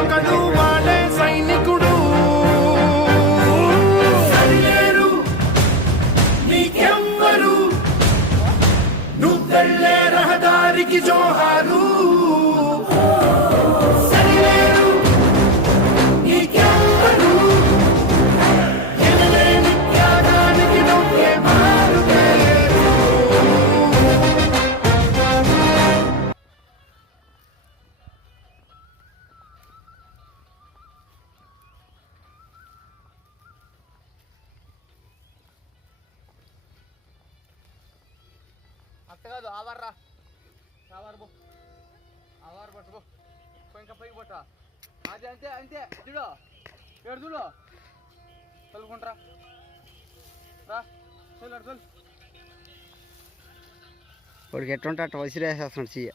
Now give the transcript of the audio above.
ఒకడు వాడే సైనికుడు. సరిలేరు నీకెవ్వరు, నువ్వెళ్ళే రహదారికి జోహారు. సరిలేరు నీకెవ్వరు, ఎనలేని త్యాగానికి నువ్వే మారుతలేరు. అట్ట కాదు ఆవర్రా, ఆవారు పో, ఆవారు పట్టుకో, ఇంకా పైకి పట్ట. అది అంతే అంతే, చూడు ఏడు చూడు, తొలుకుంటారా రా, తొలి తొలి. వాడికి ఎట్టుంటే అట్లా వసిరేసేస్తున్నాడు చెయ్యి.